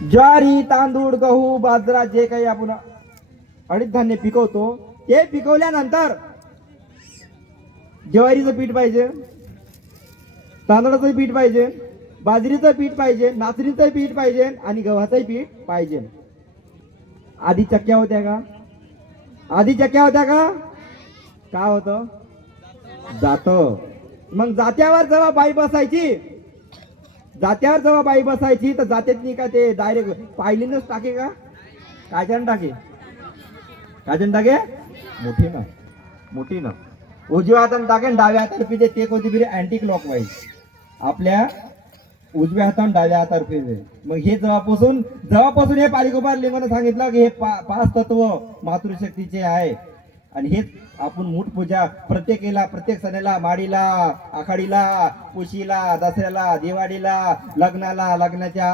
ज्वारी, तांदूळ, गहू, बाजरा जे काही आपण अडीच धान्य पिकवतो ते पिकवल्यानंतर ज्वारीचं पीठ पाहिजे, तांदळाचं पीठ पाहिजे, बाजरीचं पीठ पाहिजे, नाचणीचं पीठ पाहिजे आणि गव्हाचंही पीठ पाहिजे. आधी चक्क्या होत्या का? आधी चक्क्या होत्या का? काय होतं? जात. मग जात्यावर जेव्हा बाई बसायची, जात्यावर जेव्हा बाई बसायची तर जात्यातनी का ते डायरेक्ट पायलीनच टाके का? कायच्यानं टाके? कायच्यानं टाके? मोठी ना, मोठी ना. उजव्या हाताने टाके, डाव्या हाताने फिरते. ते कोणती फिरे? Anti clockwise. आपल्या उजव्या हाताने डाव्या हातावर फिरते. मग हे जेव्हापासून हे पारिगोपार लिंगानं सांगितलं की हे पाच तत्व मातृशक्तीचे आहे आणि हेच आपण मूठ पूजा प्रत्येक सणाला, माडीला, आखाडीला, पुशीला, दसऱ्याला, दिवाळीला, लग्नाला, लग्नाच्या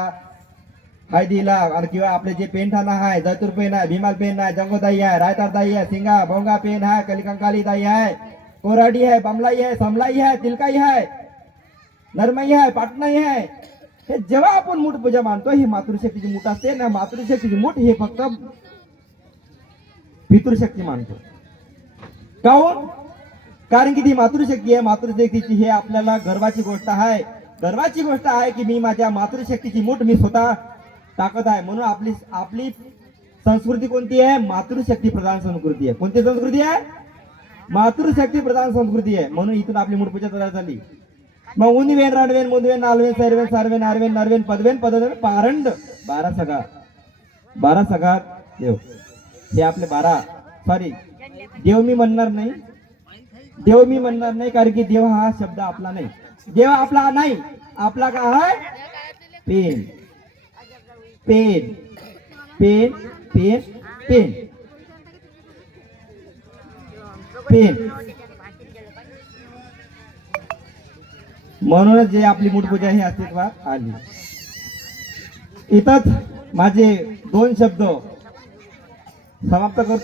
हळदीला आणि किंवा आपले जे पेंठाना आहे, जैतूर पेन आहे, भीमाल पेन आहे, जंगोदाई आहे, रायतार दाई आहे, सिंगा भोंगा पेन आहे, कलिकंकाली दाई आहे, कोराडी आहे, बमलाई आहे, समलाई आहे, तिलकाई आहे, नरमई आहे, पाटणाई आहे. हे जेव्हा आपण मूठ पूजा मानतो ही मातृशक्तीची मूठ असते ना. मातृशक्तीची मूठ हे फक्त पितृशक्ती मानतो. काहून? कारण की ती मातृशक्ती आहे. मातृशक्तीची हे आपल्याला गर्वाची गोष्ट आहे. गर्वाची गोष्ट आहे की मी माझ्या मातृशक्तीची मूठ मी स्वतः टाकत आहे. म्हणून आपली संस्कृती कोणती आहे? मातृशक्ती प्रधान संस्कृती आहे. कोणती संस्कृती आहे? मातृशक्ती प्रधान संस्कृती आहे. म्हणून इथून आपली मूठ पूजा तयार झाली. मग उन्वेन, रणवेन, मुंदवेन, नालवेन, सैरवेन, सारवेन, आरवेन, नरवेन, पदवेन, पदवेन, पारंड, 12 सगा, 12 सगा देव. हे आपले 12 सॉरी देव मी म्हणणार नाही, देव मी म्हणणार नाही कारण की देव हा शब्द आपला नाही. देव आपला नाही. आपला काय आहे? Pen, pen, pen, pen, pen, pen. म्हणूनच जे आपली मूठ पूजा ही अस्तित्वात आली. इथंच माझे 2 शब्द समाप्त करतो.